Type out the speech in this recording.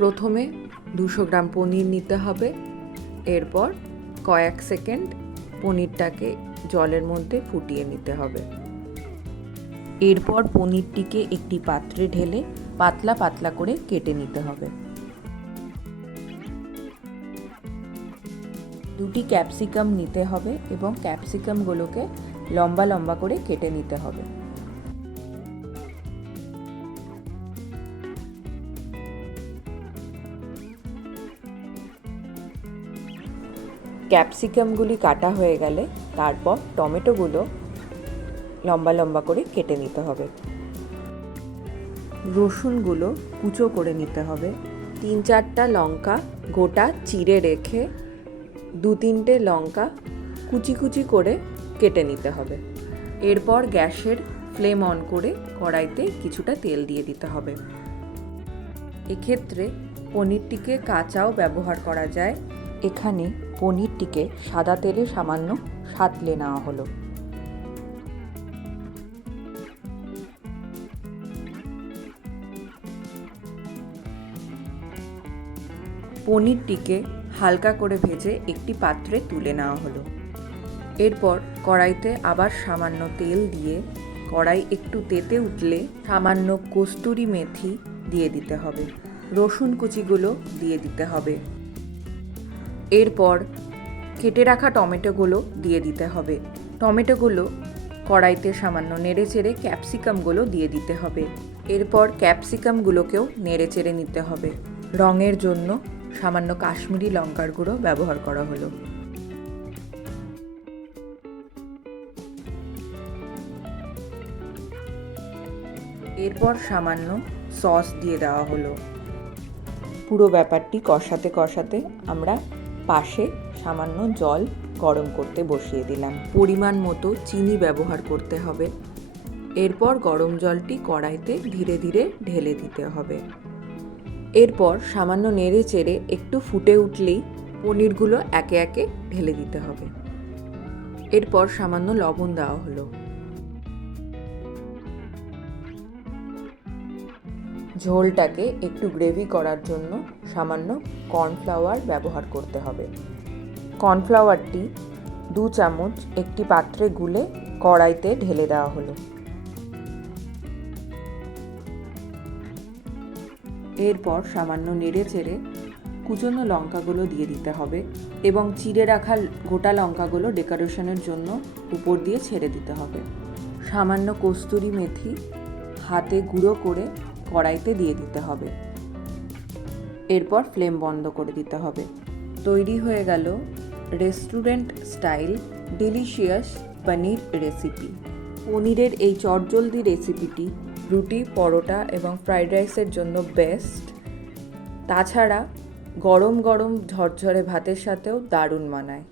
প্রথমে 200 গ্রাম পনির নিতে হবে। এরপর কয়েক সেকেন্ড পনিরটাকে জলের মধ্যে ফুটিয়ে নিতে হবে। এরপর পনিরটিকে একটি পাত্রে ঢেলে পাতলা পাতলা করে কেটে নিতে হবে। 2টি ক্যাপসিকাম নিতে হবে এবং ক্যাপসিকামগুলোকে লম্বা লম্বা করে কেটে নিতে হবে। ক্যাপসিকামগুলি কাটা হয়ে গেলে তারপর টমেটোগুলো লম্বা লম্বা করে কেটে নিতে হবে। রসুনগুলো কুচো করে নিতে হবে। 3-4টা লঙ্কা গোটা চিড়ে রেখে 2-3টে লঙ্কা কুচি কুচি করে কেটে নিতে হবে। এরপর গ্যাসের ফ্লেম অন করে কড়াইতে কিছুটা তেল দিয়ে দিতে হবে। এক্ষেত্রে পনিরটিকে কাঁচাও ব্যবহার করা যায়। এখানে পনিরটিকে সাদা তেলে সামান্য সাঁতলে নেওয়া হলো। পনিরটিকে হালকা করে ভেজে একটি পাত্রে তুলে নেওয়া হলো। এরপর কড়াইতে আবার সামান্য তেল দিয়ে কড়াই একটু তেতে উঠলে সামান্য কস্তুরি মেথি দিয়ে দিতে হবে। রসুন কুচিগুলো দিয়ে দিতে হবে। এরপর কেটে রাখা টমেটোগুলো দিয়ে দিতে হবে। টমেটোগুলো কড়াইতে সামান্য নেড়েচেড়ে ক্যাপসিকামগুলো দিয়ে দিতে হবে। এরপর ক্যাপসিকামগুলোকেও নেড়েচেড়ে নিতে হবে। রঙের জন্য সামান্য কাশ্মীরি লঙ্কার গুঁড়ো ব্যবহার করা হলো। এরপর সামান্য সস দিয়ে দেওয়া হলো। পুরো ব্যাপারটি কষাতে কষাতে আমরা পাশে সামান্য জল গরম করতে বসিয়ে দিলাম। পরিমাণ মতো চিনি ব্যবহার করতে হবে। এরপর গরম জলটি কড়াইতে ধীরে ধীরে ঢেলে দিতে হবে। এরপর সামান্য নেড়ে চেড়ে একটু ফুটে উঠলেই পনিরগুলো একে একে ঢেলে দিতে হবে। এরপর সামান্য লবণ দেওয়া হলো। ঝোলটাকে একটু গ্রেভি করার জন্য সামান্য কর্নফ্লাওয়ার ব্যবহার করতে হবে। কর্নফ্লাওয়ারটি 2 চামচ একটি পাত্রে গুলে কড়াইতে ঢেলে দেওয়া হলো। এরপর সামান্য নেড়ে চেড়ে কুচনো লঙ্কাগুলো দিয়ে দিতে হবে এবং চিড়ে রাখা গোটা লঙ্কাগুলো ডেকোরেশনের জন্য উপর দিয়ে ছেড়ে দিতে হবে। সামান্য কস্তুরি মেথি হাতে গুঁড়ো করে কড়াইতে দিয়ে দিতে হবে। এরপর ফ্লেম বন্ধ করে দিতে হবে। তৈরি হয়ে গেল রেস্টুরেন্ট স্টাইল ডিলিশিয়াস পনির রেসিপি। পনিরের এই চটজলদি রেসিপিটি রুটি, পরোটা এবং ফ্রাইড রাইসের জন্য বেস্ট। তাছাড়া গরম গরম ঝরঝরে ভাতের সাথেও দারুণ মানায়।